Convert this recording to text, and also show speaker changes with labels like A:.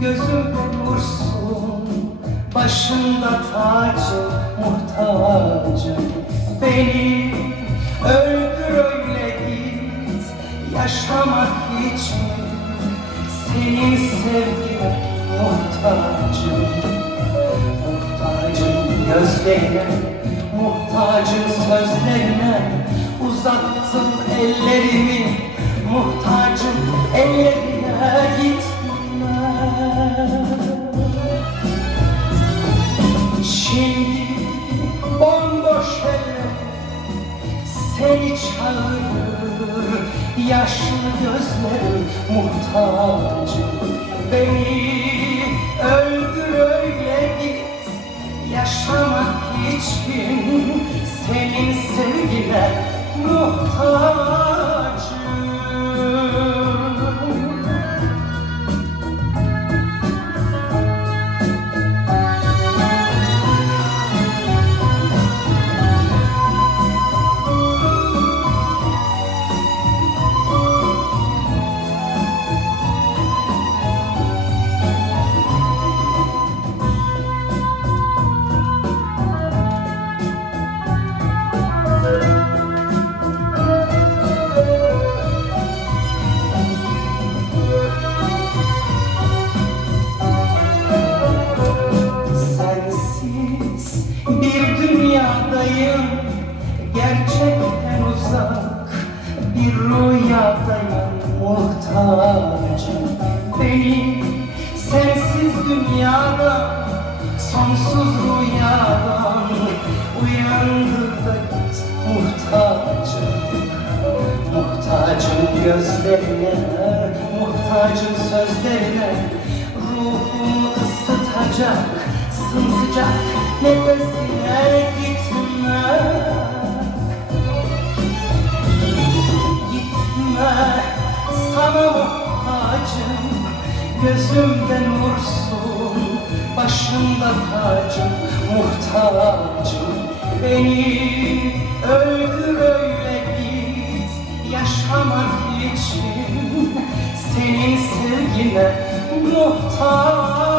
A: gözümde vursun Başında tacı muhtacım Beni öldür öyle git. Yaşamak için senin sevgine muhtacım Muhtacım gözlerine, muhtacım sözlerine Uzattım ellerimi, muhtacım ellerine seni çağırır Yaşlı gözlerim muhtacım Beni. Öldür öyle git Yaşamak için senin sevgine muhtacım dünyadayım Gerçekten uzak bir rüyadayım. Muhtacım beni sensiz dünyada Sonsuz rüyadan uyandır da git Muhtacım. Muhtacım gözlerine, muhtacım sözlerine Ruhumu ısıtacak, sımsıcak nefesine Gözümden vursun, başımda tacım Muhtacım, beni öldür öyle git Yaşamak için senin sevgine muhtacım